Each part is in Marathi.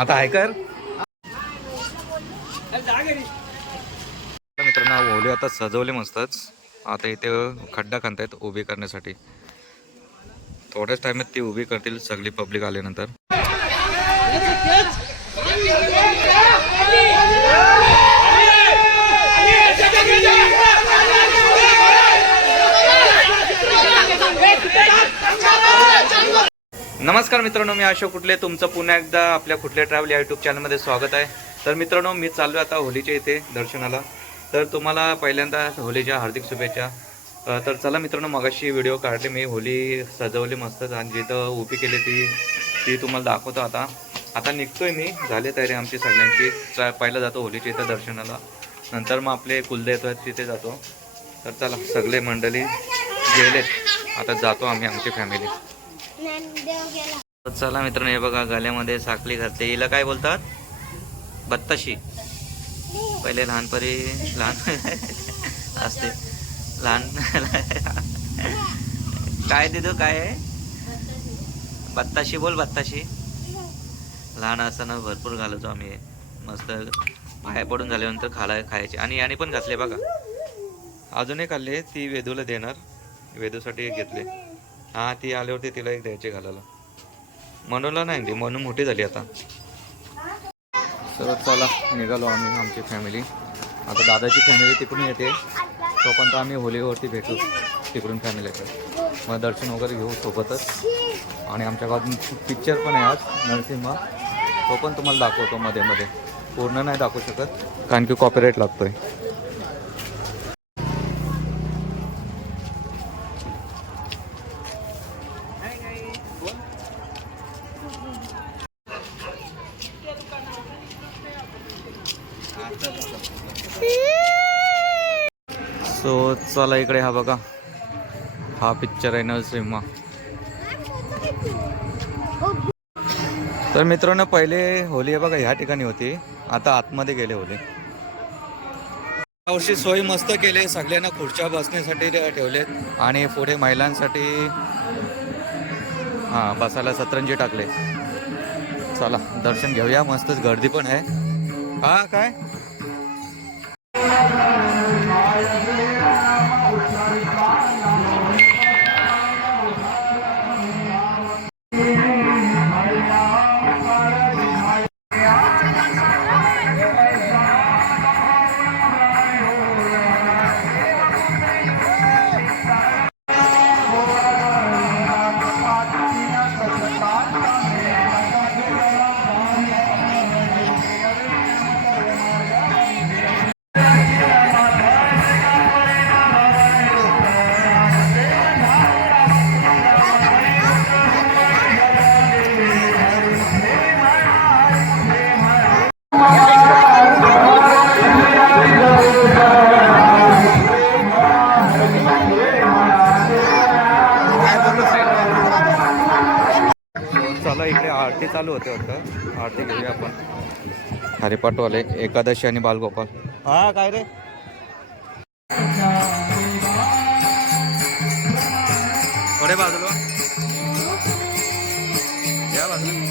आता आहे कर मित्रांनो, होली आता सजवले मस्तच. आता इथे खड्डा खणतायत उभी करण्यासाठी. थोड्याच टाइमात ती उभी करतील सगळी पब्लिक आल्यानंतर. नमस्कार मित्रांनो, मी अशोक कुठले तुमचं पुन्हा एकदा आपल्या कुठले ट्रॅव्हल या यूट्यूब चॅनलमध्ये स्वागत आहे. तर मित्रांनो, मी चाललो आता होलीच्या इथे दर्शनाला. तर तुम्हाला पहिल्यांदा होलीच्या हार्दिक शुभेच्छा. तर चला मित्रांनो, मगाशी व्हिडिओ काढले मी, होली सजवली मस्तच आणि जिथं उभी केली ती तुम्हाला दाखवतो. आता निघतोय मी, झाले तयारी आमची सगळ्यांची. पहिला जातो होलीच्या इथं दर्शनाला, नंतर मग आपले कुलदेव आहेत तिथे जातो. तर चला, सगळे मंडळी गेलेत, आता जातो आम्ही आमची फॅमिली. चला मित्रांनो, हे बघा गळ्यामध्ये साखळी घातली. हिला काय बोलतात? बत्ताशी. पहिले लहानपणी असते लहान काय देतो काय आहे? बत्ताशी बोल, बत्ताशी. लहान असताना भरपूर घालायचो आम्ही, मस्त पाया पडून झाल्यानंतर खायचे. आणि याने पण घातले बघा, अजूनही खाल्ले. ती वेदूला देणार, वेदूसाठी एक घेतले. हा, ती आल्यावरती तिला एक द्यायचे घालायला. मनूला नाही ती, मनू मोठी झाली आता. तर चला, निघालो आम्ही आमची फॅमिली. आता दादाची फॅमिली तिकडून येते, तोपर्यंत आम्ही होलीवरती भेटू तिकडून फॅमिलीकडे. मग दर्शन वगैरे घेऊ सोबतच. आणि आमच्या गावात पिक्चर पण आहे आज, नरसिंहा. तो पण तुम्हाला दाखवतो मध्ये मध्ये, पूर्ण नाही दाखवू शकत कारण की कॉपीराईट लागतोय. सो चला इकडे, हा बघा, हा पिक्चर आहे नरसिंहा. तर मित्रांनो, पहिले होली बघा ह्या ठिकाणी होती, आता आतमध्ये गेले होली. यावर्षी सोय मस्त केले, सगळ्यांना खुर्च्या बसण्यासाठी ठेवलेत आणि पुढे महिलांसाठी बसायला सतरंजी टाकले. चला दर्शन घेऊया, मस्तच गर्दी पण आहे. हा काय इकडे आरती चालू होते वाटतं, आरती घेऊया आपण. हरिपाठवाले, एकादशी आणि बालगोपाल. हा काय रे, थोडे बाजूला या बाजूला.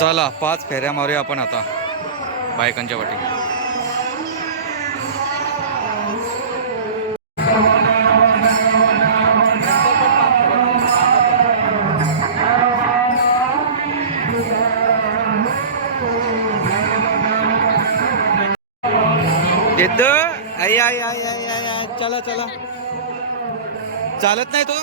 चला 5 फेऱ्या मारूया आपण आता बायकांच्या वाटी. देत आई आई आई आई आई चला चला चालत नाही तो.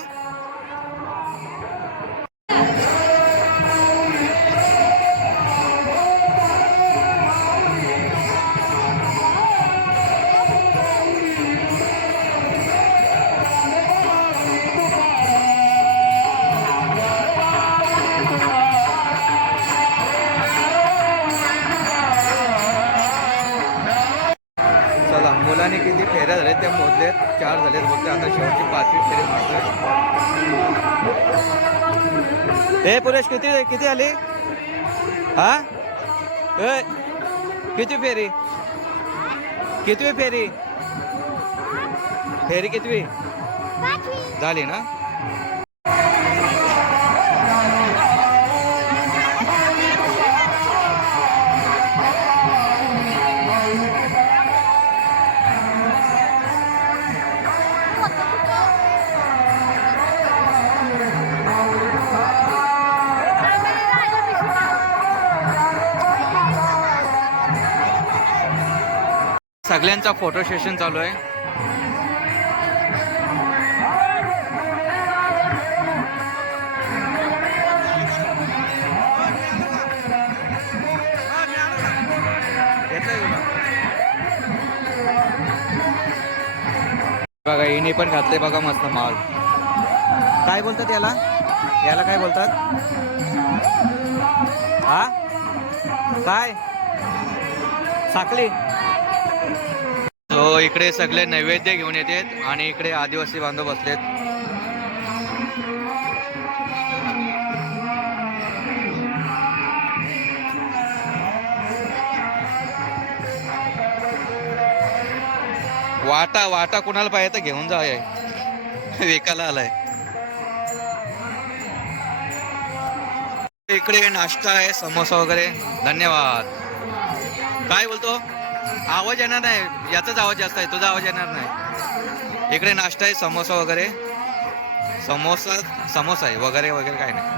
मुलांनी किती फेऱ्या झाल्यात त्या मोजलेत, 4 झालेत फक्त. आता शेवटची 5वी फेरी मारतोय. हे पुरेश किती किती आली हा किती फेरी कितवी फेरी फेरी कितवी झाली ना. सगळ्यांचा फोटो सेशन चालू आहे. बघा हिने पण घातले बघा मस्त माल. काय बोलतात याला याला काय बोलतात हा काय साखली. तो इकडे सगळे नैवेद्य घेऊन येतात आणि इकडे आदिवासी बांधव बसलेत. वाटा वाटा कुणाला पाहिजे तर घेऊन जा विकायला आलाय. इकडे नाश्ता आहे समोसा वगैरे. धन्यवाद. काय बोलतो आवाज येणार नाही याचाच आवाज जास्त आहे तुझा आवाज येणार नाही. इकडे नाश्ता आहे समोसा वगैरे. समोसा आहे वगैरे वगैरे काय नाही.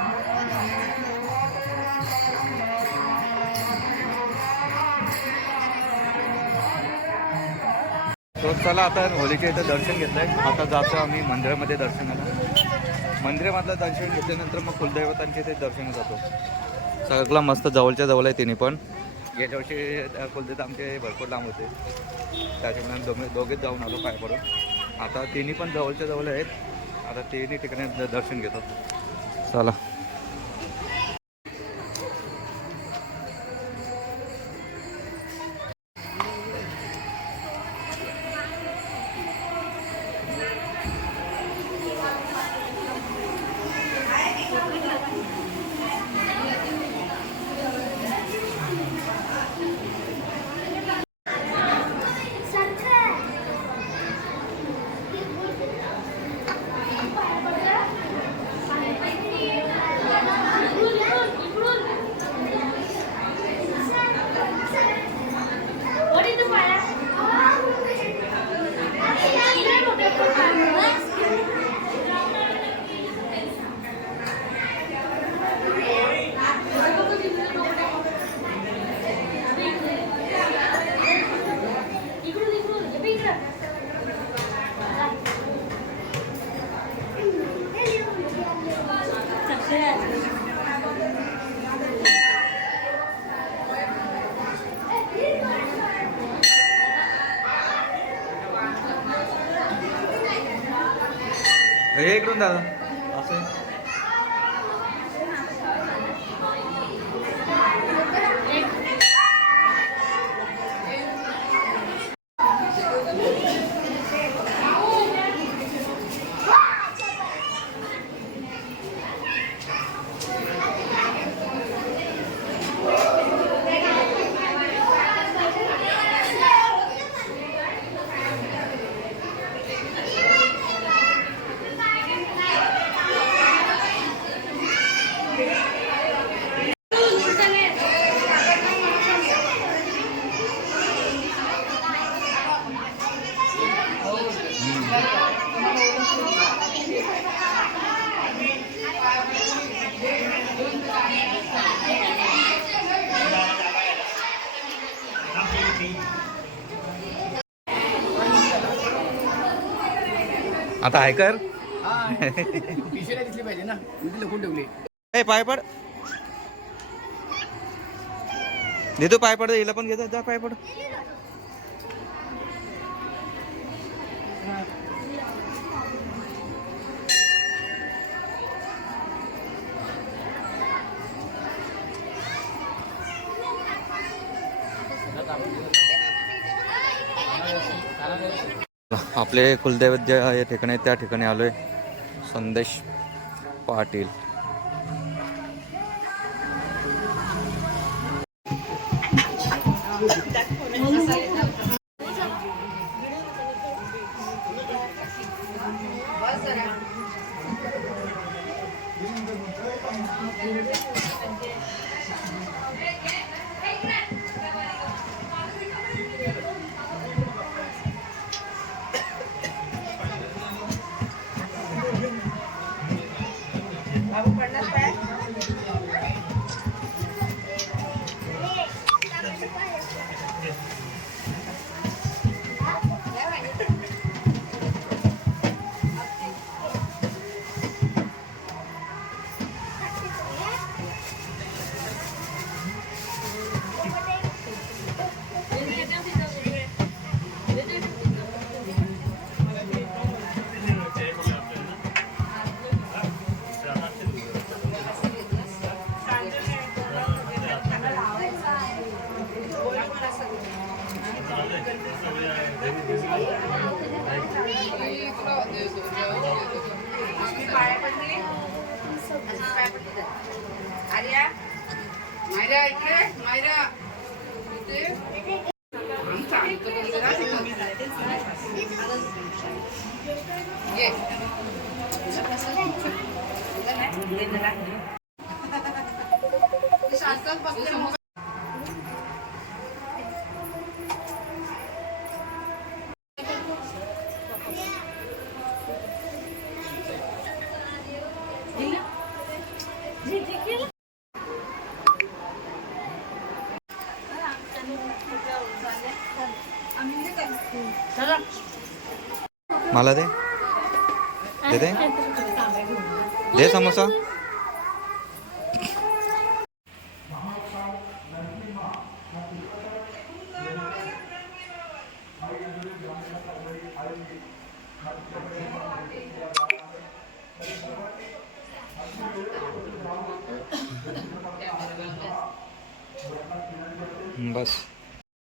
तो चला आता होलीच्या इथं दर्शन घेतलंय. आता जातो आम्ही मंदिरामध्ये दर्शनाला. मंदिरामधलं दर्शन घेतल्यानंतर मग कुलदैवतांच्या इथे दर्शनाला जातो. सगळं मस्त जवळच्या जवळ आहे. तिने पण गेल्या वर्षी कुलदैवत आमचे भरपूर लांब होते त्याच्यामुळे दोघेच जाऊन आलो पाय पडून. आता तिन्ही पण जवळच्या जवळ आहेत. आता तिन्ही ठिकाणी दर्शन घेतो. चला इकडून दादा असं आता आहे कर पिशव्या दिसली पाहिजे ना, मी लपून ठेवली. ए पाय पड देतो, पाय पड, हिला पण घेतो, जा पाय पड. आपले कुलदैवत जे या ठिकाणी त्या ठिकाणी आलोय. संदेश पाटील. मला दे दे दे दे समोसा. बस.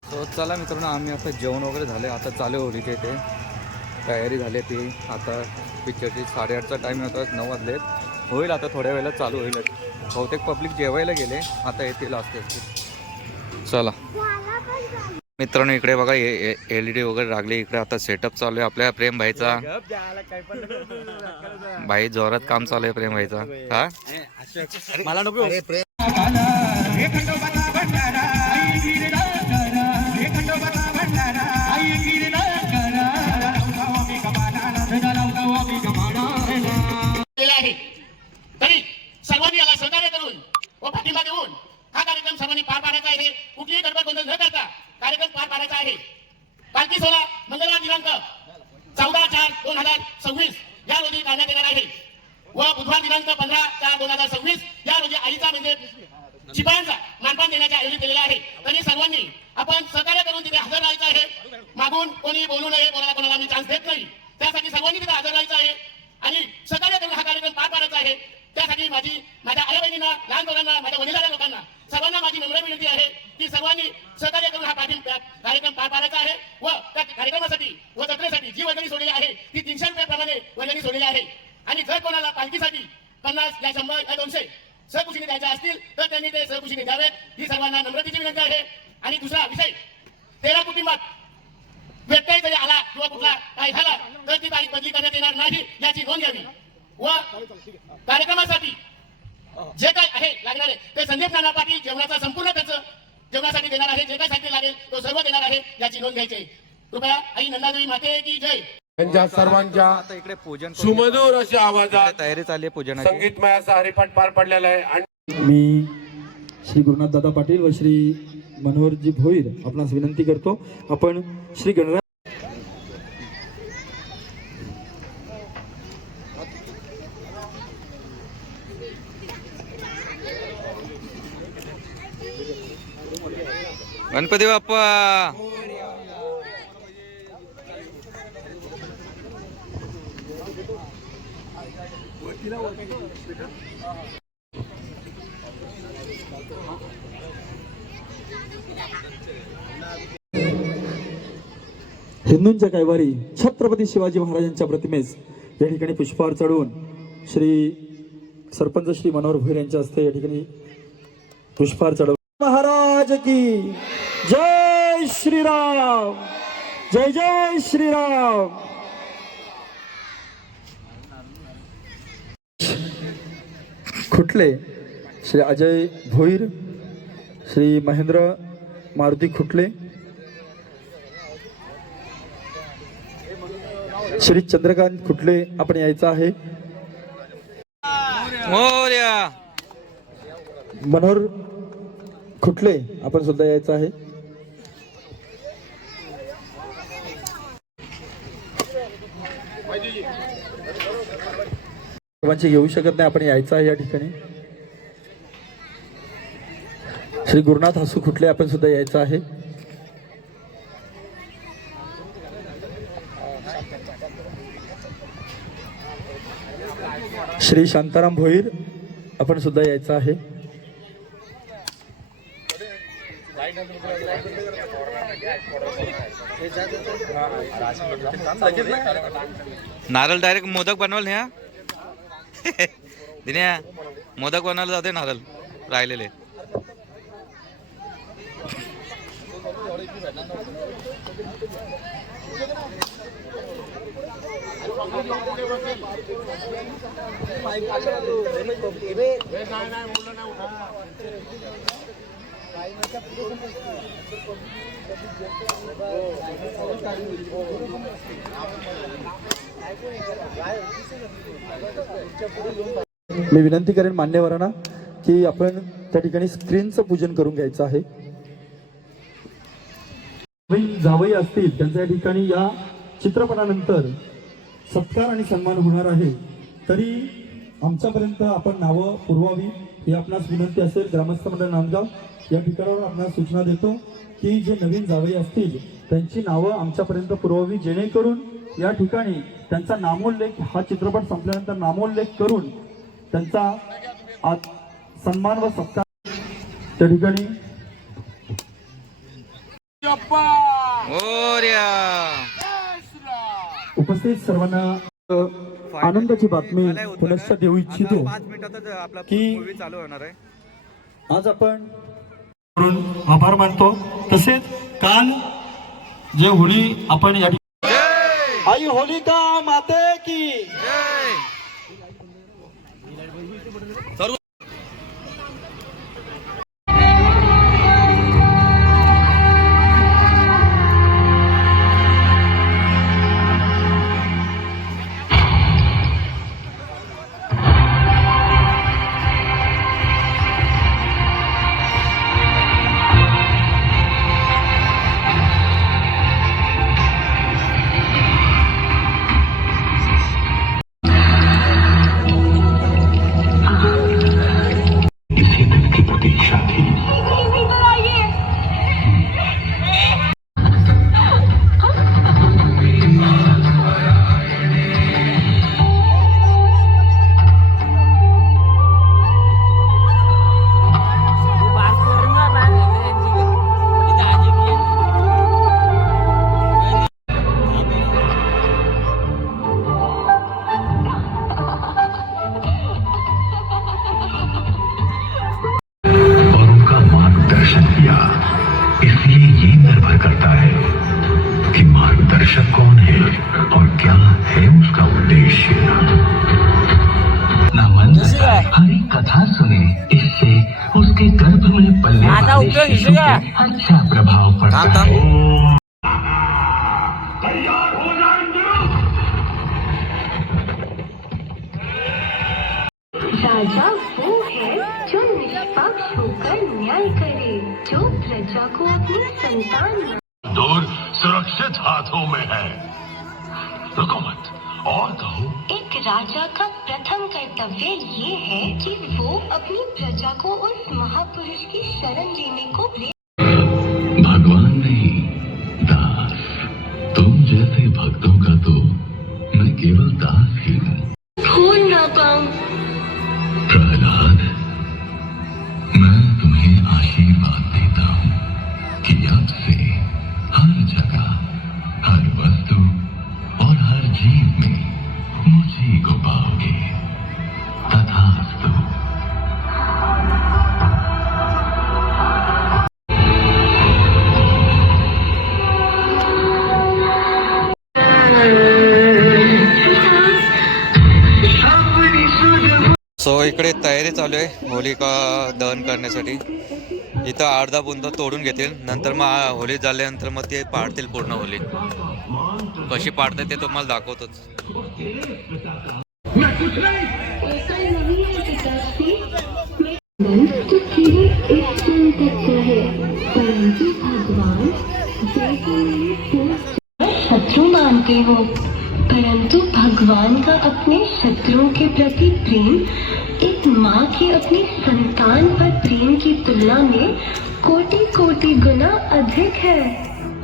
तो चला मित्रांनो, आम्ही आता जेवण वगैरे झाले, आता चालू होलीच्या इथे तयारी झाली ती. आता पिक्चरची 8:30चा टाईम होता, 9 वाजलेत. होईल आता थोड्या वेळेला चालू होईल. बहुतेक पब्लिक जेवायला गेले, आता येतील असते. चला मित्रांनो, इकडे बघा LED वगैरे लागले. इकडे आता सेटअप चालू आहे आपल्या प्रेम भाईचा. भाई जोरात काम चालू आहे प्रेम भाईचा. हा मला नको तरी सर्वांनी याला सहकार्य करून व पाठिंबा देऊन हा कार्यक्रम सर्वांनी पार पाडायचा आहे. कुठलीही गडबड गोंधळ न करता कार्यक्रम पार पाडायचा आहे. पालखी सोहळा मंगळवार दिनांक 14/4/2026 या रोजी काढण्यात येणार आहे व बुधवार दिनांक 15/4/2026 या रोजी आईचा म्हणजे शिपायांचा मानपान देण्याचे आयोजित केलेला आहे. तरी सर्वांनी आपण सहकार्य करून तिथे हजर राहायचं आहे. मागून कोणी बोलू नये, कोणाला मी चान्स देत नाही. त्यासाठी सर्वांनी तिथे हजर राहायचं आहे आणि सहकार्य करून हा कार्यक्रम पार पाडायचा आहे. त्यासाठी माझ्या आई बहिणींना, लहान मुलांना, माझ्या वडिलांच्या लोकांना सर्वांना माझी नम्र विनंती आहे की सर्वांनी सहकार्य करून हा कार्यक्रम पार पाडायचा आहे व त्या कार्यक्रमासाठी व जत्रेसाठी जी वर्गणी सोडलेली आहे ती 300 रुपयाप्रमाणे वर्गणी सोडलेली आहे. आणि जर कोणाला पालखीसाठी 50 या 100 या 200 सहकुशीने द्यायच्या असतील तर त्यांनी ते सहकुशीने द्यावेत, ही सर्वांना नम्रतेची विनंती आहे. आणि दुसरा विषय, 13 कुटुंबात व्यत्यय जरी आला किंवा कुठला काय झाला तर ती तारीख बदली करण्यात येणार नाही याची नोंद घ्यावी. व कार्यक्रमासाठी जे काय आहे लागणारे ते संदीप नाना पाटील जेवणाचा संपूर्ण त्याचं जेवणासाठी देणार आहे. जे काय साहित्य लागेल तो सर्व देणार आहे याची नोंद घ्यायची. कृपया आई नंदादेवी माते की जय. त्यांच्या सर्वांच्या इकडे पूजन सुमधुर अशा आवाजात तयारी चालली आहे पूजनाची. संगीतमयाचा हरिपाठ पार पडलेला आहे. आणि मी श्री गुरुनाथ दादा पाटील व श्री मनोहरजी भोईर आपणास विनंती करतो, आपण श्री गणराज गणपती बाप्पा. हिंदूंच्या कैवारी छत्रपती शिवाजी महाराजांच्या प्रतिमेस या ठिकाणी पुष्पहार चढवून श्री सरपंच श्री मनोहर भोईर यांच्या हस्ते या ठिकाणी पुष्पहार चढवून महाराज की जय श्रीराम, जय जय श्रीराम. खुटले श्री अजय भोईर, श्री महेंद्र मारुती खुटले, श्री चंद्रकांत खुटले आपण यायचं आहे. मोरया. मनोहर खुटले आपण सुद्धा यायचं आहे. सर्वांची घेऊ शकत नाही आपण यायचं आहे या ठिकाणी. श्री गुरुनाथ हसू खुटले आपण सुद्धा यायचं आहे. श्री शांताराम भोईर आपण सुद्धा यायचं आहे. नारळ डायरेक्ट मोदक बनवाल ह्या दिन्या. मोदक बनवायला जाते नारळ राहिलेले. मी विनंती करेन मान्यवरांना की आपण त्या ठिकाणी स्क्रीनचं पूजन करून घ्यायचं आहे. जावई असतील त्यांच्या ठिकाणी या चित्रपटानंतर सत्कार आणि सन्मान होणार आहे. तरी आमच्यापर्यंत आपण नावं पुरवावी ही आपणास विनंती असेल. ग्रामस्थ मंडळ नांदगाव या ठिकाणावर आपणास सूचना देतो की जे नवीन जावई असतील त्यांची नावं आमच्यापर्यंत पुरवावी, जेणेकरून या ठिकाणी त्यांचा नामोल्लेख हा चित्रपट संपल्यानंतर नामोल्लेख करून त्यांचा सन्मान व सत्कार त्या ठिकाणी. उपस्थित सर्वांना आनंदाची बातमी पुनश्च देऊ इच्छितो 5 मिनिटातच आपला की मूवी चालू होणार आहे. आज आपण आभार मानतो. तसेच काल जे होळी आपण या ठिकाणी आई होलिका माते की जय. सर्व दर्शक कौन है और क्या है उसका उद्देश्य। नमन हर एक कथा सुने, इससे उसके गर्भ में पलने वाले शिशु पे अच्छा प्रभाव पड़ता है। तैयार हो जाएंगे। राजा वो है जो निष्पक्ष होकर न्याय करे, जो प्रजा को अपनी संतान दूर सुरक्षित हाथों में है। रुको मत और कहो। एक राजा का प्रथम कर्तव्य ये है कि वो अपनी प्रजा को उस महापुरुष की शरण लेने को जैसे भक्तों का तो मैं केवल दास ही हूँ। खोल ना पाऊं। प्रहलाद, मैं तुम्हें आशीर्वाद देता हूँ कि अब से हर जगह, हर वस्तु और हर जीव में मुझी को पाओगे। तथास्तु। सो इकडे तयारी चालू आहे होलिका दहन करण्यासाठी. इथं अर्धा बुंद तोडून घेतील, नंतर मग होली झाल्यानंतर मग ते पाडतील पूर्ण होली. कशी पाडतात ते तुम्हाला दाखवतोच. तो केवल इस क्षण तक है, परंतु भगवान जैसे मेरे शत्रु मानते हो, परंतु भगवान का अपने शत्रुओं के प्रति प्रेम एक माँ के अपनी संतान पर प्रेम की तुलना में कोटि कोटि गुना अधिक है।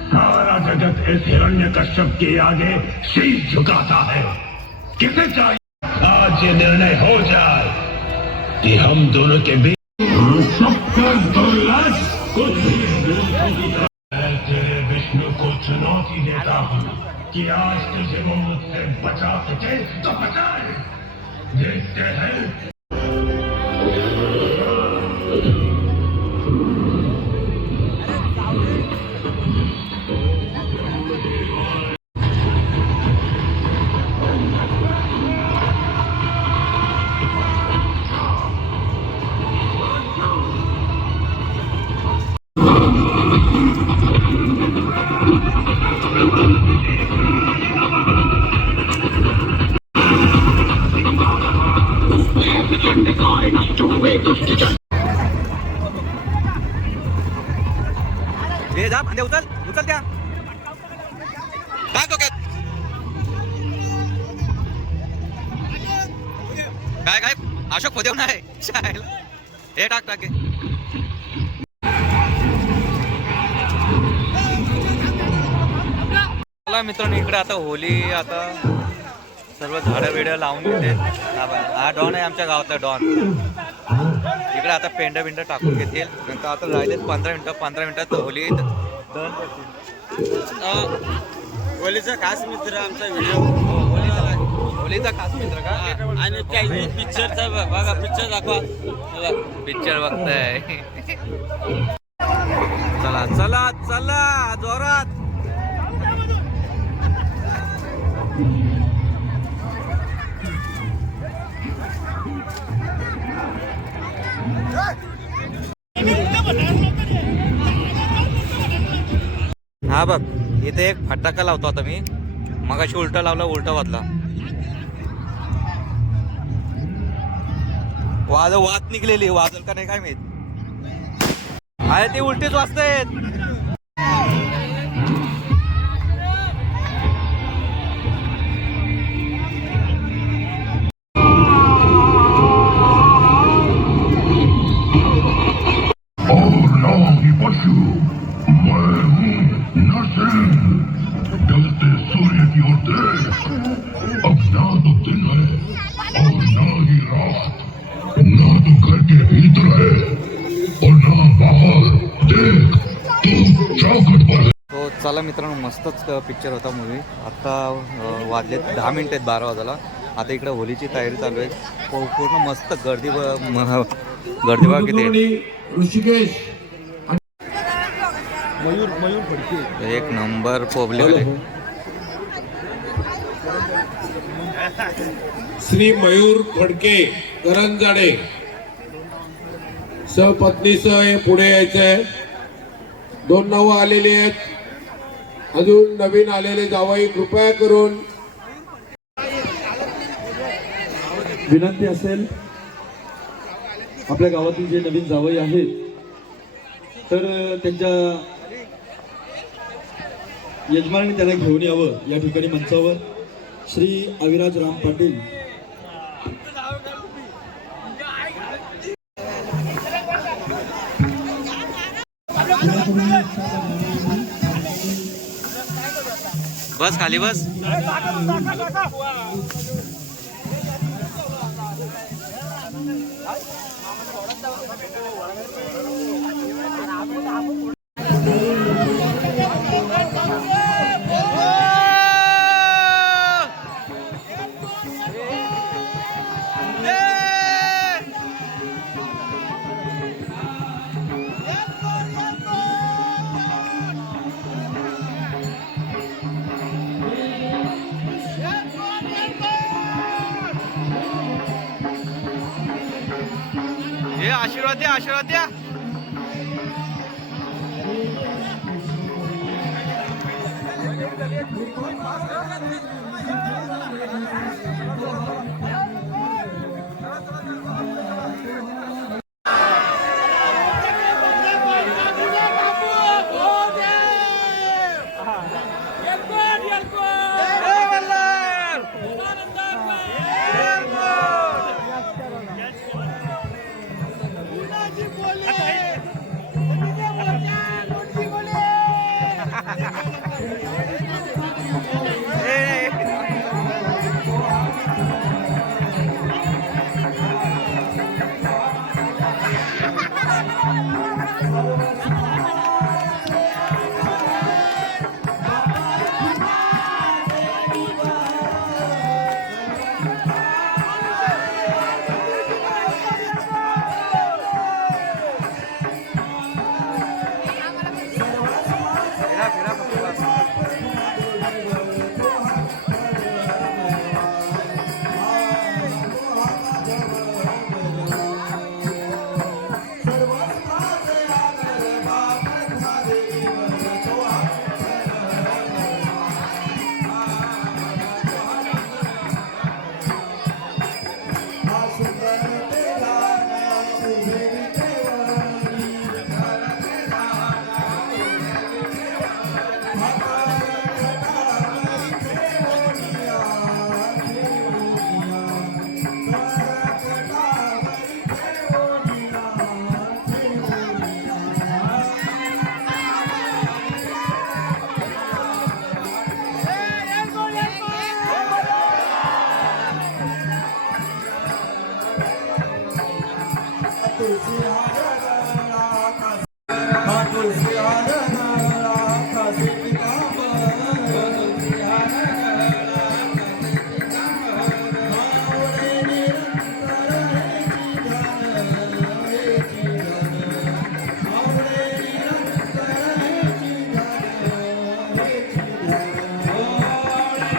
सारा जगत इस हिरण्यकश्यप के आगे शीश झुकाता है। किसे चाहिए आज ये निर्णय हो जाए कि हम दोनों के बीच मैं तेरे विष्णु को चुनौती देता हूँ कि आज तुझे वो मुझसे बचा सके तो बचाए। देखते हैं। हे जा भांडे उचल उचल त्या टाक डोक्यात. काय काय अशोक खोदेव नाही हे टाक टाके. चला मित्रांनो, इकडे आता होली आता सर्व झाडं बिडं लावून घेते. हा डॉन आहे आमच्या गावातला डॉन. इकडे आता पेंड बिंड टाकून घेतील. नंतर आता राहिलेत 15 मिनिटात होली दहन करतील. होलीचा खास मित्र आमचा व्हिडिओ. होलीचा खास मित्र का? आणि काही पिक्चरचा बघा, पिक्चर दाखवा. पिक्चर बघताय. चला चला चला जोरात. हा बघ, इथे एक फटाका लावतो आता मी. मगाशी उलटा लावला, उलटा वाजला. वात निघलेली, वाजल का नाही काय माहित. आहे ती उलटीच वाजतायत. ढलते सूर्य की ओर देख, अब ना तो दिन है और ना ही रात, ना तो घर के भीतर है और ना बाहर. देख तू चौखट पर. तो चला मित्रांनो, मस्तच पिक्चर होता मूवी. आता वाजले 10 मिनिट आहेत 12 वाजायला. आता इकडे होलीची तयारी चालू आहे. पूर्ण मस्त गर्दी बघा किती. ऋषिकेश एक नंबर पब्लिक आहे. श्री मयूर फडके करंजाडे सपत्नीसह हे पुढे यायचंय. 2 नावं आलेली आहेत. अजून नवीन आलेले जावई कृपया करून विनंती असेल, आपल्या गावातील जे नवीन जावई आहेत तर त्यांच्या यजमानाने त्यांना घेऊन यावं. या ठिकाणी मंचावर श्री अविराज राम पाटील बस खाली बस. हे आशीर्वाद द्या, आशीर्वाद द्या.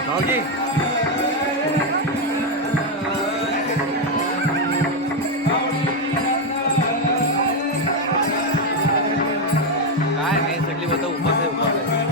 भाऊजी काय नाही सगळी बघा उपास आहे उपास आहे.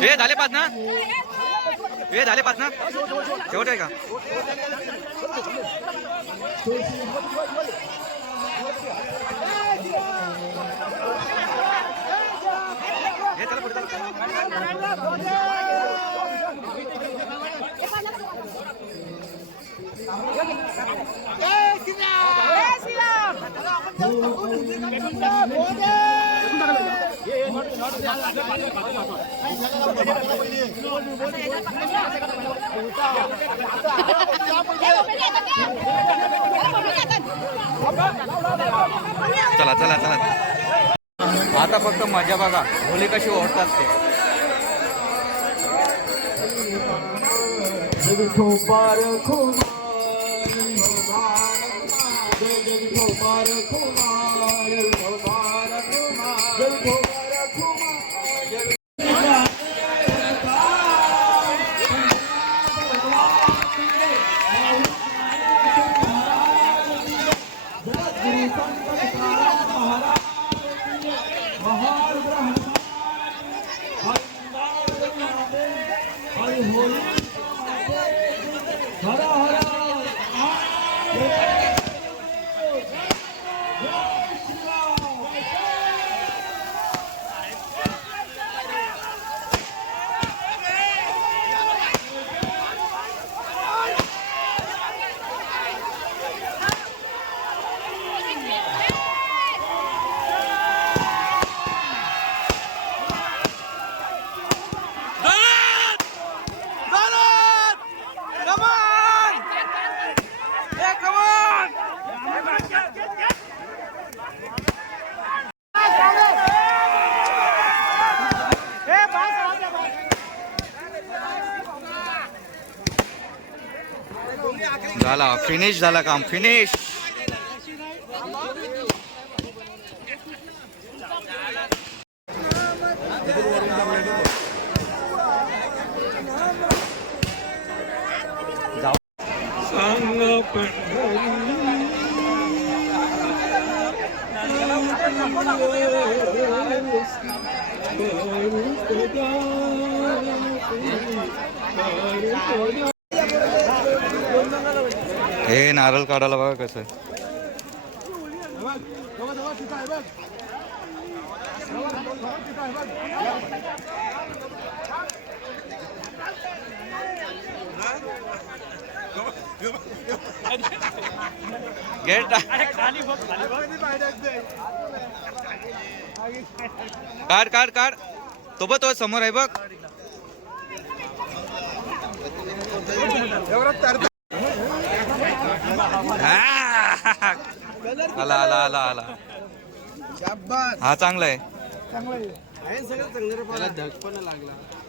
हे झाले पाच ना, हे झाले पाच ना, शेवट आहे का? हे चला पुढे चला चला चला. आता फक्त मजा बघा, होली कशी ओढतात ते. झाला, फिनिश झाला काम, फिनिश. हे नारळ काढायला बघा कसं. गेट काढ काढ काढ. तो बघ तो समोर आहे बघ. आला आला आला आला. हा चांगला आहे. चांगलं आहे सगळं चांगलं. धग पण लागला.